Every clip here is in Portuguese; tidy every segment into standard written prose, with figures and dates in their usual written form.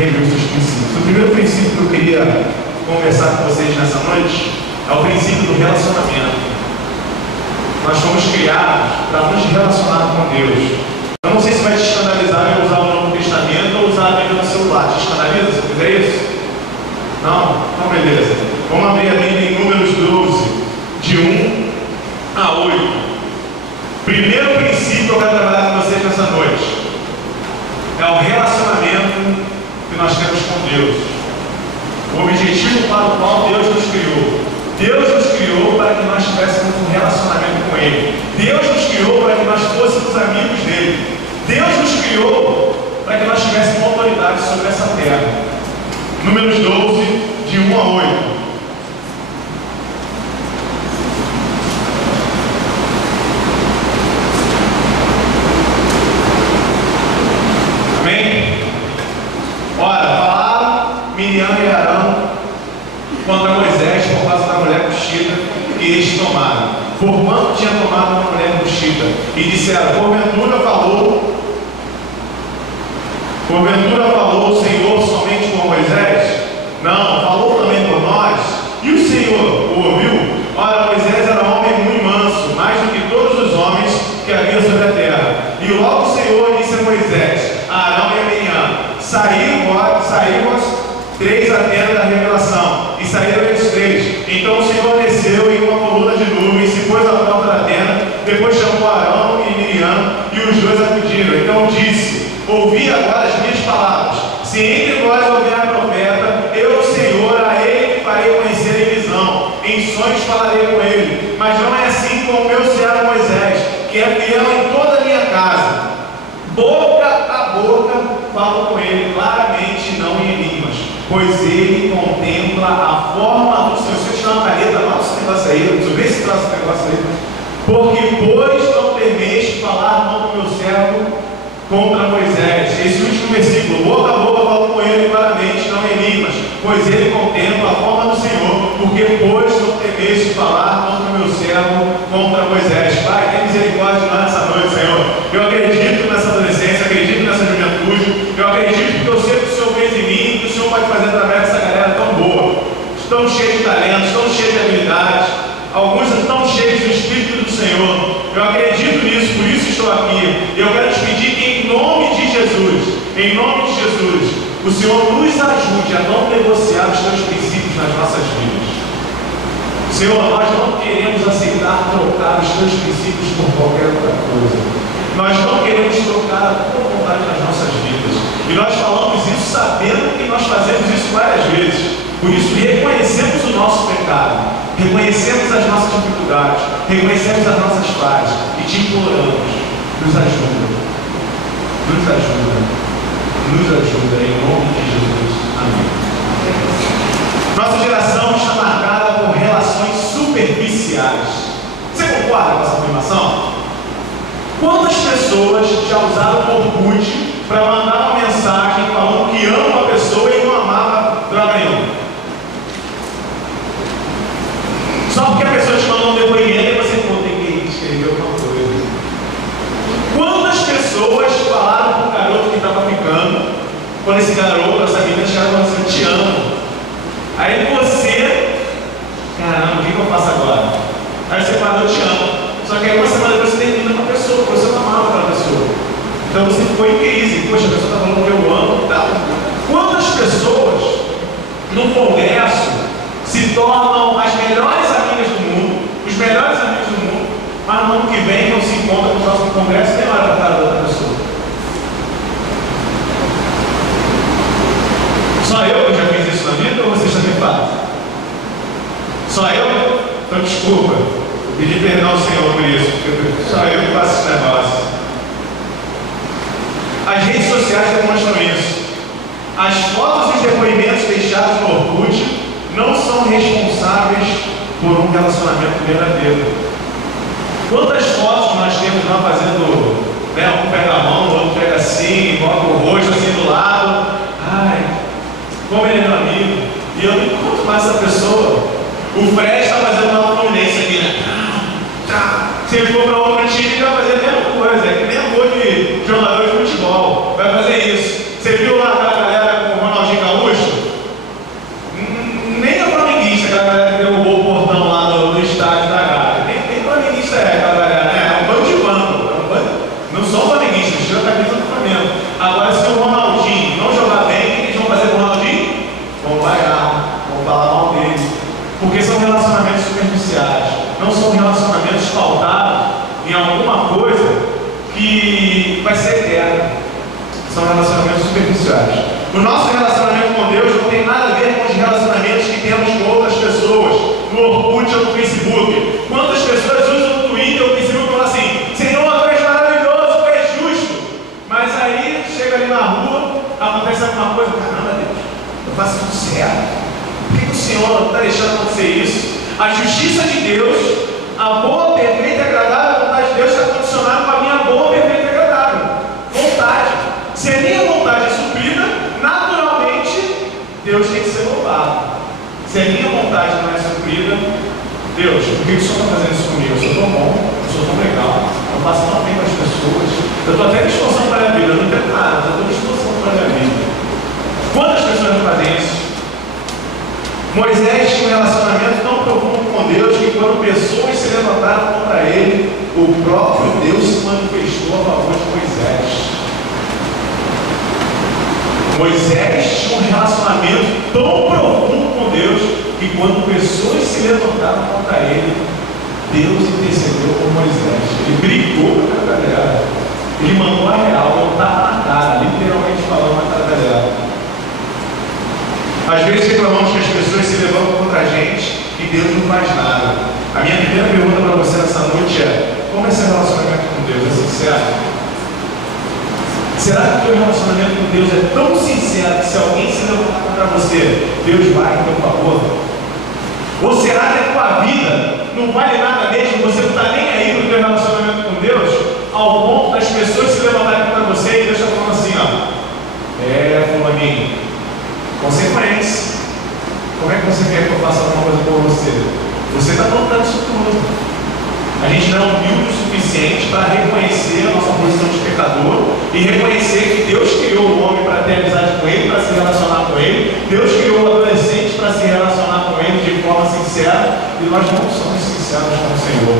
rever os seus princípios. O primeiro princípio que eu queria conversar com vocês nessa noite é o princípio do relacionamento. Nós fomos criados para nos relacionar com Deus. Eu não sei se vai te escandalizar eu usar o Novo Testamento ou usar a Bíblia no celular. Te escandaliza se eu fizer isso? Não? Então beleza. Vamos abrir a Bíblia em Números 12, de 1 a 8. Primeiro princípio que eu quero trabalhar com vocês nessa noite é o relacionamento que nós temos com Deus. O objetivo para o qual Deus nos criou. Deus nos criou para que nós tivéssemos um relacionamento com Ele. Deus nos criou para que nós fôssemos amigos dEle. Deus nos criou para que nós tivéssemos autoridade sobre essa terra. Números 12, de 1 a 8. Amém? Ora, falaram Miriam e Arão contra Moisés por causa da mulher cuxita que eles tomaram, porquanto tinha tomado uma mulher cuxita, e disseram: porventura falou o Senhor somente por Moisés? Não, falou também por nós. E o Senhor o ouviu? Ora, Moisés era um homem muito manso, mais do que todos os homens que havia sobre a terra. E logo o Senhor disse a Moisés, a Arão e a Miriam: saímos três à tenda da revelação, e saíram eles três. Então o Senhor desceu em uma coluna de nuvem, se pôs à porta da tenda, depois chamou Arão e Miriam, e os dois acudiram. Então disse: ouvi agora as minhas palavras. Se entre vós houver profeta, eu, Senhor, a ele farei conhecer em visão, em sonhos falarei com ele. Mas não é assim com o meu servo Moisés, que é fiel em toda a minha casa. Boca a boca falo com ele claramente, não em enigmas, pois ele contempla a forma do Senhor. Se eu te dar uma caneta, anota esse negócio aí, eu vê se traz esse negócio aí. Porque, pois, não temeis falar não do meu servo contra Moisés. Esse último versículo: boca a boca falo com ele claramente, não em enigmas, pois ele contempla a forma do Senhor. Porque, pois, não temeis falar contra o meu servo contra Moisés. Pai, tem misericórdia de nós nessa noite, Senhor. Eu acredito nessa adolescência, acredito nessa juventude, eu acredito porque eu sei que o Senhor fez em mim, que o Senhor pode fazer através dessa galera tão boa, tão cheia de talentos, tão cheia de habilidades, alguns tão cheios do Espírito do Senhor. Eu acredito nisso, por isso estou aqui. E eu quero te pedir que em nome de Jesus, o Senhor nos ajude a não negociar os teus princípios nas nossas vidas. Senhor, nós não queremos aceitar trocar os teus princípios por qualquer outra coisa. Nós não queremos trocar a tua vontade nas nossas vidas. E nós falamos isso sabendo que nós fazemos isso várias vezes. Por isso reconhecemos o nosso pecado, reconhecemos as nossas dificuldades, reconhecemos as nossas falhas e te imploramos: nos ajuda, nos ajuda, nos ajuda, em nome de Jesus. Amém. Nossa geração está marcada por relações superficiais. Você concorda com essa afirmação? Quantas pessoas já usaram o Orkut para mandar uma mensagem falando que ama uma pessoa e não amava droga nenhuma? Só porque a pessoa te mandou um depoimento e você tem que escrever alguma coisa. Quantas pessoas falaram para o garoto que estava ficando, quando esse garoto, essa menina chegaram falando assim: eu te amo. Aí você, caramba, o que eu faço agora? Aí você fala: eu te amo. Só que aí uma semana depois você termina com a pessoa, porque você não amava aquela pessoa. Então você ficou em crise. Poxa, a pessoa está falando que eu amo e tal. Quantas pessoas no congresso se tornam as melhores amigas do mundo, os melhores amigos do mundo, mas no ano que vem não se encontram no próximo congresso nem olha para a cara da outra pessoa? Só eu que já fiz isso na vida ou vocês também fazem? Só eu? Então desculpa, eu pedi perdão ao Senhor por isso, porque só eu que faço esse negócio. As redes sociais demonstram isso. As fotos e os depoimentos deixados no Orkut não são responsáveis por um relacionamento verdadeiro. Quantas fotos nós temos lá fazendo, né, um pega a mão, o outro pega assim, bota o rosto assim do lado. Ai, como ele é meu amigo, e eu não encontro mais essa pessoa. O Fred está fazendo uma fluminense aqui, né? Se ele for para outro time, ele vai fazer a mesma coisa, é que nem um gol de jogador de futebol, vai fazer isso. Você viu lá aquela galera com o Ronaldo que vai ser eterno. São relacionamentos superficiais. O nosso relacionamento com Deus não tem nada a ver com os relacionamentos que temos com outras pessoas, no Orkut ou no Facebook. Quantas pessoas usam o Twitter ou o Facebook e falam assim: Senhor, tu és maravilhoso, tu és justo. Mas aí chega ali na rua, acontece alguma coisa: caramba, Deus, eu faço tudo certo. Por que o Senhor não está deixando acontecer isso? A justiça de Deus, a boa, perfeita e agradável vontade de Deus está condicionada com a minha boa, perfeita e agradável vontade. Se a minha vontade é suprida, naturalmente Deus tem que ser louvado. Se a minha vontade não é suprida, Deus, por que o Senhor está fazendo isso comigo? Eu sou tão bom, eu sou tão legal, eu faço tão bem com as pessoas, eu estou até me esforçando para a minha vida, eu não entendo nada, eu estou me esforçando para a minha vida. Quantas pessoas não fazem isso? Moisés tinha um relacionamento tão profundo com Deus que quando pessoas se levantaram contra ele, o próprio Deus se manifestou a favor de Moisés. Moisés tinha um relacionamento tão profundo com Deus que quando pessoas se levantaram contra ele, Deus intercedeu por Moisés. Ele brigou com a galera. Ele mandou a real, não estava na cara, literalmente falando na cara dela. Às vezes reclamamos que as pessoas se levantam contra a gente e Deus não faz nada. A minha primeira pergunta para você nessa noite é: como é seu relacionamento com Deus? É sincero? Será que o teu relacionamento com Deus é tão sincero que se alguém se levantar contra você, Deus vai em teu favor? Ou será que a tua vida não vale nada mesmo? Você não está nem aí para o teu relacionamento com Deus, ao ponto das pessoas se levantarem contra você e Deus está falando assim: fulaninho, consequência. Como é que você quer que eu faça alguma coisa por você? Você está plantando isso tudo. A gente não é humilde o suficiente para reconhecer a nossa posição de pecador e reconhecer que Deus criou o homem para ter amizade com ele, para se relacionar com ele. Deus criou o adolescente para se relacionar com ele de forma sincera, e nós não somos sinceros com o Senhor.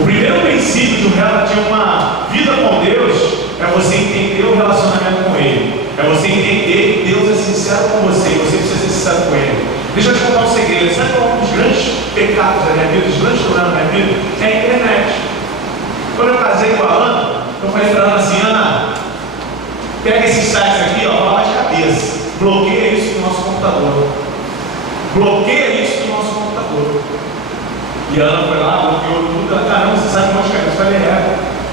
O primeiro princípio de uma vida com Deus é você entender o relacionamento com ele. É você entender que Deus é sincero com você e você precisa ser sincero com ele. Deixa eu te contar um segredo. Sabe qual é um dos grandes pecados da minha vida, dos grandes problemas da minha vida? É a internet. Quando eu casei com a Ana, eu falei para a Ana assim: Ana, pega esses sites aqui, ó, de cabeça. Bloqueia isso no nosso computador. Bloqueia isso no nosso computador. E a Ana foi lá, bloqueou tudo. Ela: caramba, você sabe um monte de cabeça. Eu falei: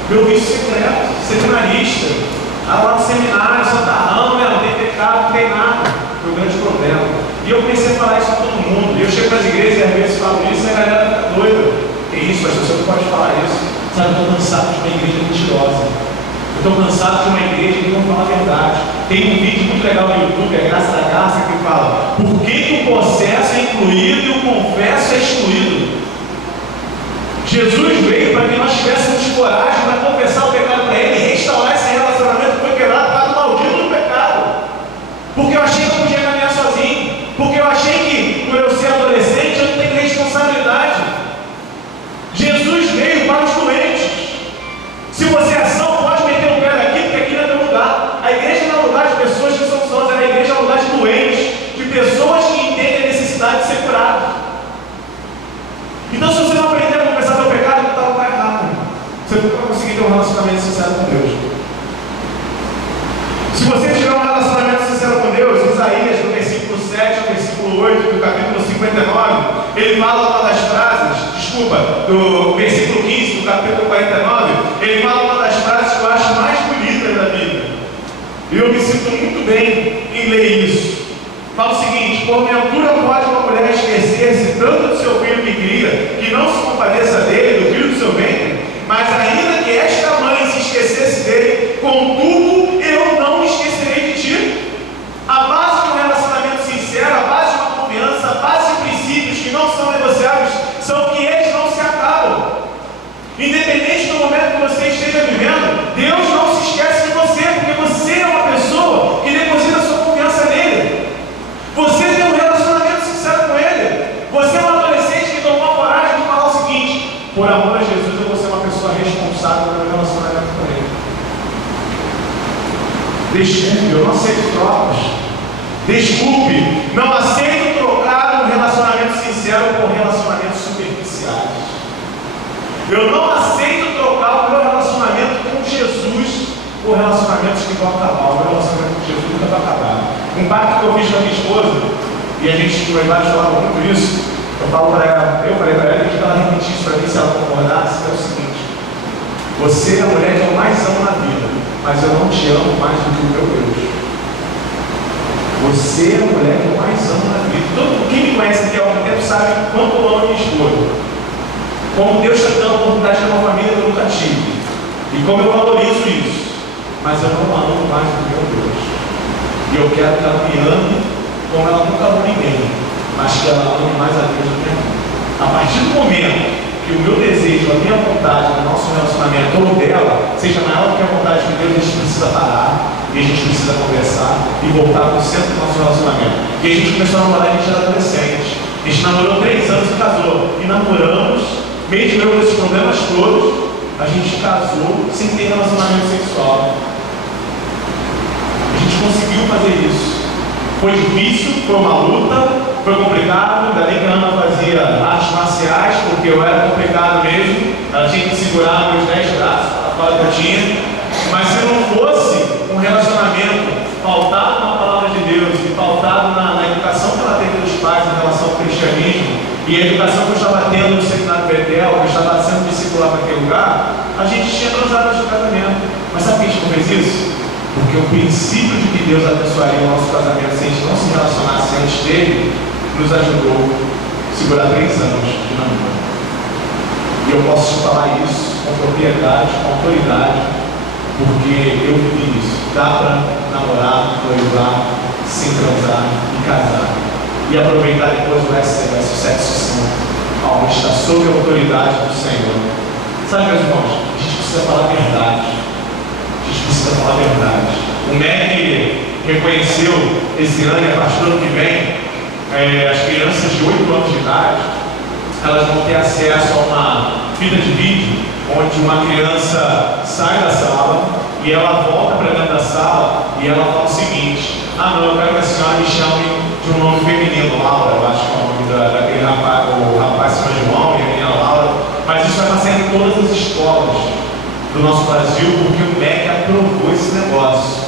meu vício secreto, seminarista. Lá no seminário, santarrão, não tem pecado, não tem nada. Foi um grande problema. E eu comecei a falar isso para todo mundo. E eu chego para as igrejas e às vezes falo isso e a galera fica doida. Que isso, pastor, você não pode falar isso. Sabe, eu estou cansado de uma igreja mentirosa. Eu estou cansado de uma igreja que não fala a verdade. Tem um vídeo muito legal no YouTube, a Graça da Graça, que fala: por que o processo é incluído e o confesso é excluído? Jesus veio para que nós tivéssemos coragem para confessar o pecado para Ele e restaurar esse relacionamento que foi quebrado por causa do maldito do pecado. Porque eu achei que eu podia caminhar sozinho. Porque eu achei que, por eu ser adolescente, eu não tenho responsabilidade. Jesus veio para os doentes. Se você é são, pode meter o pé daqui, porque aqui não é teu lugar. A igreja não é lugar de pessoas que são sãs, a igreja é lugar de doentes, de pessoas que entendem a necessidade de ser curado. Então, se você não aprender a confessar teu pecado, tu está no lugar errado. Você nunca vai conseguir ter um relacionamento sincero com Deus. Se você tiver um relacionamento sincero com Deus, Isaías, no versículo 7 ao versículo 8 do capítulo 59, ele fala uma das frases, do versículo 15 do capítulo 49, ele fala uma das frases que eu acho mais bonitas da Bíblia. E eu me sinto muito bem em ler isso. Fala o seguinte: porventura pode uma mulher esquecer-se tanto do seu filho que cria, que não se compadeça dele, do filho do seu ventre? Mas ainda que esta mãe se esquecesse dele, contudo eu não me esquecerei de ti. A base de um relacionamento sincero, a base de uma confiança, a base de princípios que não são negociáveis, são que eles não se acabam. Independente do momento que você esteja vivendo, Deus não se esquece de você, porque você é uma pessoa que deposita sua confiança nele. Você tem um relacionamento sincero com ele. Você é um adolescente que tomou a coragem de falar o seguinte: por amor a Jesus, eu vou ser uma pessoa responsável pelo relacionamento com ele. Desculpe, eu não aceito trocas. Desculpe, não aceito trocar um relacionamento sincero por relacionamentos superficiais. Eu não aceito trocar o meu relacionamento com Jesus por relacionamentos que vão acabar. O meu relacionamento com Jesus nunca vai acabar. Um pacto que eu fiz com a minha esposa, e a gente vai falar muito isso, eu falei para ela, que ela repetisse para mim, se ela concordasse, é o seguinte: você é a mulher que eu mais amo na vida, mas eu não te amo mais do que o meu Deus. Você é a mulher que eu mais amo na vida. Todo quem me conhece aqui há algum tempo sabe quanto eu amo minha esposa. Como Deus está dando a oportunidade de ter uma família que eu nunca tive. E como eu valorizo isso. Mas eu não a amo mais do que meu Deus. E eu quero que ela me ame como ela nunca amou ninguém. Mas que ela ame mais a Deus do que a mim. A partir do momento que o meu desejo, a minha vontade, o nosso relacionamento ou dela seja maior do que a vontade de Deus, a gente precisa parar. E a gente precisa conversar e voltar para o centro do nosso relacionamento. E a gente começou a namorar, a gente era adolescente. A gente namorou 3 anos e casou. E namoramos, mesmo eu com esses problemas todos, a gente casou sem ter relacionamento sexual. A gente conseguiu fazer isso. Foi difícil, foi uma luta, foi complicado. Ainda bem que a Ana fazia artes marciais, porque eu era complicado mesmo. Ela tinha que segurar meus 10 braços para fora que eu tinha. Mas se não fosse um relacionamento pautado na palavra de Deus e pautado na educação que ela teve dos pais em relação ao cristianismo e a educação que eu estava tendo no seminário Betel, que eu estava sendo discipulado naquele lugar, a gente tinha transado no casamento. Mas sabe por que a gente não fez isso? Porque o princípio de que Deus abençoaria o nosso casamento se a gente não se relacionasse antes dele, nos ajudou a segurar 3 anos de namoro. E eu posso te falar isso com propriedade, com autoridade, porque eu vivi isso. Dá para namorar, noivar, se transar e casar. E aproveitar depois o sexo santo, onde está sob a autoridade do Senhor. Sabe, meus irmãos, a gente precisa falar a verdade. A gente precisa falar a verdade. O MEC reconheceu esse ano, e a partir do ano que vem, as crianças de 8 anos de idade, elas vão ter acesso a uma fita de vídeo onde uma criança sai da sala e ela volta para dentro da sala e ela fala o seguinte: ah não, eu quero que a senhora me chame de um nome feminino, Laura. Eu acho que é o nome daquele rapaz, o rapaz se chama João e a menina Laura. Mas isso vai passar em todas as escolas do nosso Brasil, porque o MEC aprovou esse negócio.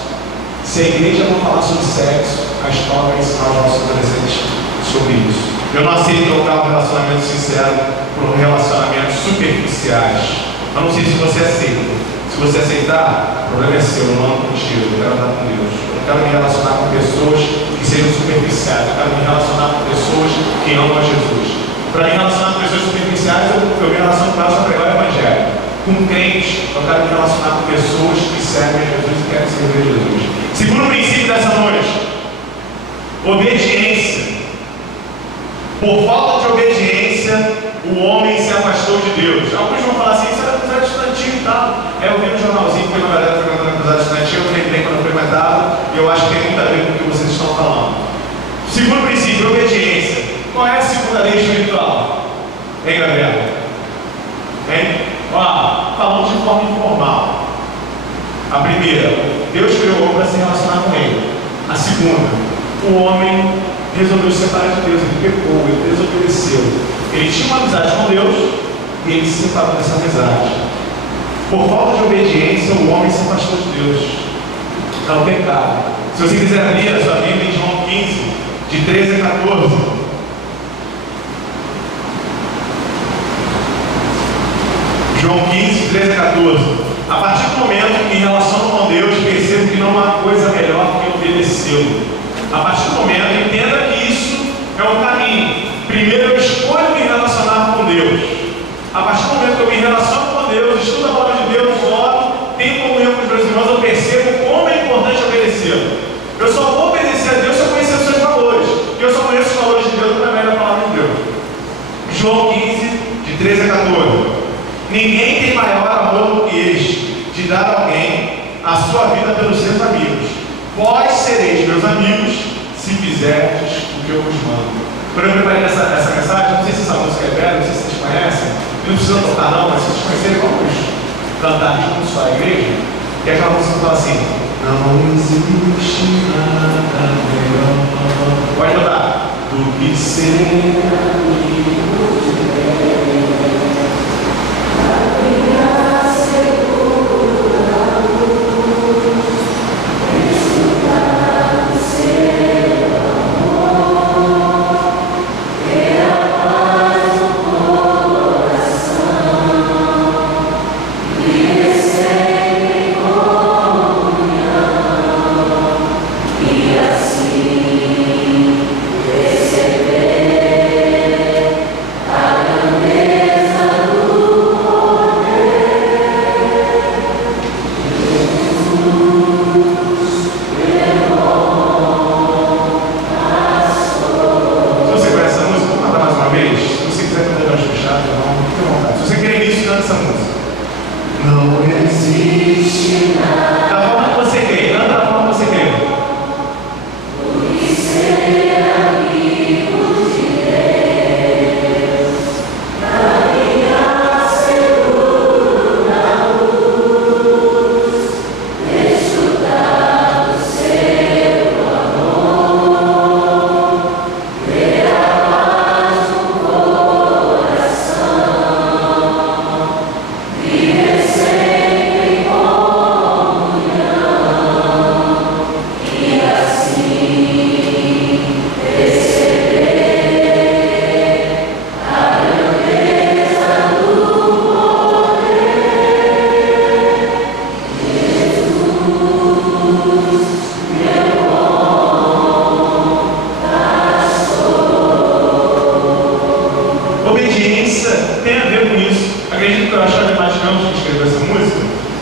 Se a igreja não falar sobre sexo, a escola vai ensinar os nossos adolescentes sobre isso. Eu não aceito trocar um relacionamento sincero por relacionamentos superficiais. Eu não sei se você aceita. Se você aceitar, o problema é seu, eu não ando contigo, eu quero andar com Deus. Eu não quero me relacionar com pessoas que sejam superficiais, eu quero me relacionar com pessoas que amam a Jesus. Para me relacionar com pessoas superficiais, eu me relaciono com elas para pregar o Evangelho. Com crentes, eu quero me relacionar com pessoas que servem a Jesus e querem servir a Jesus. Segundo princípio dessa noite: obediência. Por falta de obediência, o homem se afastou de Deus. Alguns vão falar assim: isso era cruzada estudantil e tal. Eu vi no jornalzinho que uma galera frequentando a cruzada estudantil, eu lembrei quando eu frequentava, e eu acho que tem muito a ver com o que vocês estão falando. Segundo princípio, obediência. Qual é a segunda lei espiritual? Hein, Gabriel? Hein? Ó, falando de forma informal. A primeira, Deus criou o homem para se relacionar com ele. A segunda, o homem resolveu se separar de Deus, ele pecou, ele desobedeceu. Ele tinha uma amizade com Deus e ele se separou dessa amizade. Por falta de obediência, o homem se afastou de Deus. É o pecado. Se você quiser abrir a sua Bíblia em João 15, de 13 a 14. João 15, 13 a 14. A partir do momento que me relaciono com Deus, percebo que não há coisa melhor que obedecê-lo. A partir do momento, entenda que isso é um caminho. Primeiro eu escolho me relacionar com Deus. A partir do momento que eu me relaciono com Deus, estudo a palavra de Deus, oro, tenho comunhão com os meus irmãos, eu percebo como é importante obedecê-lo. Eu só vou obedecer a Deus se eu conhecer os seus valores. E eu só conheço os valores de Deus através da palavra de Deus. João 15, de 13 a 14. Ninguém tem maior amor do que este, de dar a alguém a sua vida pelos seus amigos. Vós sereis meus amigos, se fizerdes o que eu vos mando. Quando eu preparei essa mensagem, não sei se essa música é velha, não sei se vocês conhecem, não precisa tocar não, mas se vocês conhecerem, vamos cantar juntos para a igreja. E aquela música fala assim: não existe nada melhor, pode botar, do que ser amigo de Deus.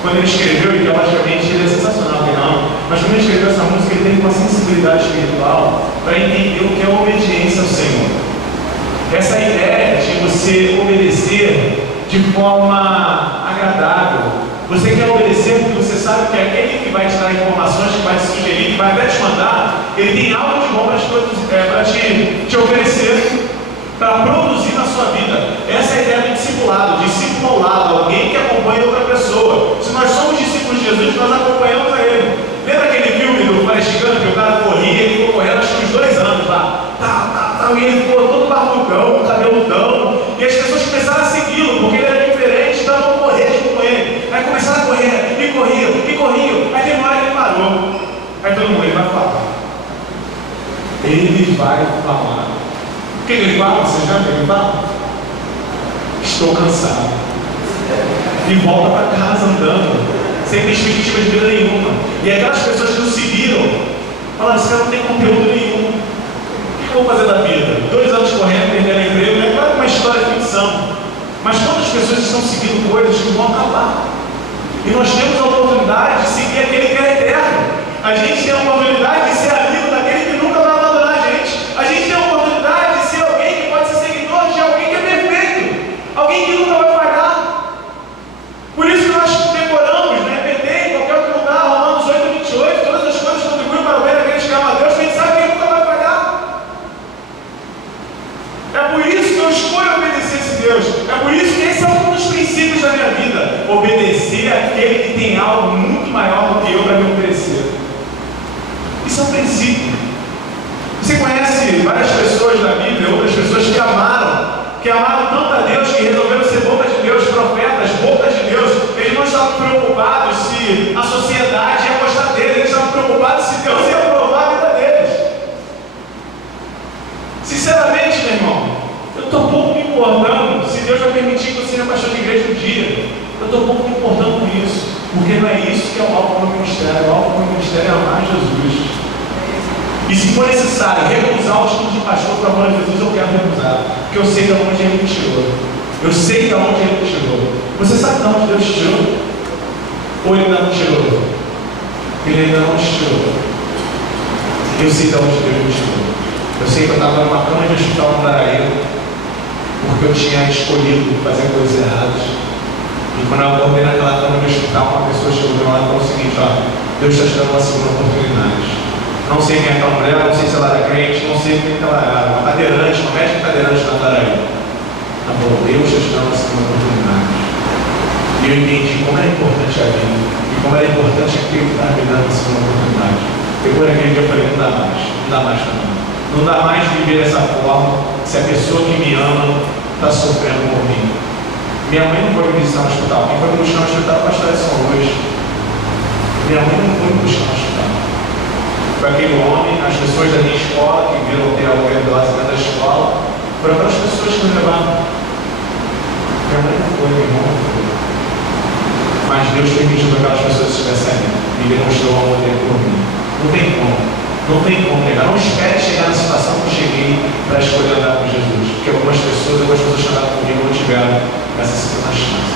quando ele escreveu, e teologicamente ele é sensacional, não, mas quando ele escreveu essa música, ele teve uma sensibilidade espiritual para entender o que é obediência ao Senhor. Essa ideia de você obedecer de forma agradável. Você quer obedecer porque você sabe que aquele que vai te dar informações, que vai te sugerir, que vai até te mandar, ele tem algo de bom para te oferecer, para produzir na sua vida. Essa é a ideia do discipulado, discípulo ao lado, alguém que acompanha outra pessoa. Se nós somos discípulos de Jesus, nós acompanhamos a ele. Lembra aquele filme do Forrest Gump, que o cara corria, ele ficou correndo acho que uns 2 anos lá, e ele ficou todo barbucão, cabeludão, e as pessoas começaram a segui-lo, porque ele era diferente, então vão correr junto com ele. Aí começaram a correr, e corriam, aí tem uma hora ele parou. Aí todo mundo, ele vai falar. Ele vai falar. O que ele fala? Você já viu ele fala? Estou cansado. E volta para casa andando, sem perspectiva de vida nenhuma. E aquelas pessoas que o seguiram, falaram, esse cara não tem conteúdo nenhum. O que eu vou fazer da vida? 2 anos correndo, perdendo emprego, é claro que é uma história de ficção. Mas quantas pessoas estão seguindo coisas que vão acabar? E nós temos a oportunidade de seguir aquele que é eterno. A gente tem a oportunidade de ser amigo daquele que nunca vai abandonar a gente. A gente tem a oportunidade de ser alguém que pode ser seguidor de alguém que é perfeito, alguém que nunca vai falhar. Por isso que nós decoramos, PT, em qualquer outro lugar, Romanos 8:28, todas as coisas contribuem para o bem daqueles que amam a Deus, a gente sabe que ele nunca vai falhar. É por isso que eu escolho obedecer esse Deus. É por isso que esse é um dos princípios da minha vida. Obedecer àquele que tem algo muito maior do que eu para me oferecer. Isso é um princípio. Você conhece várias pessoas na Bíblia, outras pessoas que amaram tanto a Deus, que resolveram ser boca de Deus, profetas, boca de Deus. Eles não estavam preocupados se a sociedade ia gostar deles, eles estavam preocupados se Deus ia aprovar a vida deles. Sinceramente, meu irmão, eu estou pouco me importando se Deus vai permitir que eu seja pastor de igreja um dia. Eu estou pouco me importando com isso, porque não é isso que é o alvo do meu ministério. O alvo do meu ministério é amar Jesus. E se for necessário recusar o título de pastor para amar Jesus, eu quero recusar, porque eu sei de onde ele me tirou. Eu sei de onde ele me tirou. Você sabe de onde Deus te tirou? Ou ele ainda não tirou? Ele ainda não te tirou. Eu sei de onde Deus me tirou. Eu sei que eu estava numa cama de hospital no Andaraí, porque eu tinha escolhido fazer coisas erradas. E quando eu acordei naquela cama de hospital, uma pessoa chegou lá e falou o seguinte: Deus está te dando uma segunda oportunidade. Não sei quem é aquela mulher, não sei se ela era crente, não sei quem ela era, uma cadeirante, uma médica cadeirante na Andaraí. Ela falou: Deus está te dando uma segunda oportunidade. E eu entendi como era importante a vida, e como era importante aquilo que estava me dando uma segunda oportunidade. Depois daquele dia eu falei: não dá mais também. Não dá mais viver dessa forma, se a pessoa que me ama está sofrendo por mim. Minha mãe não foi me visitar no hospital. Quem foi me buscar no hospital foi a pastora São Luís. Minha mãe não foi me buscar no hospital. Foi aquele homem, as pessoas da minha escola, que viram ter alguém lá dentro da escola, foram aquelas pessoas que me levaram. Minha mãe não foi, meu irmão não foi. Mas Deus permitiu que aquelas pessoas estivessem ali e demonstrou o amor dele por mim. Não tem como negar. Não espere chegar na situação que eu cheguei para escolher andar com Jesus. Porque algumas pessoas que andaram comigo não tiveram essa segunda chance.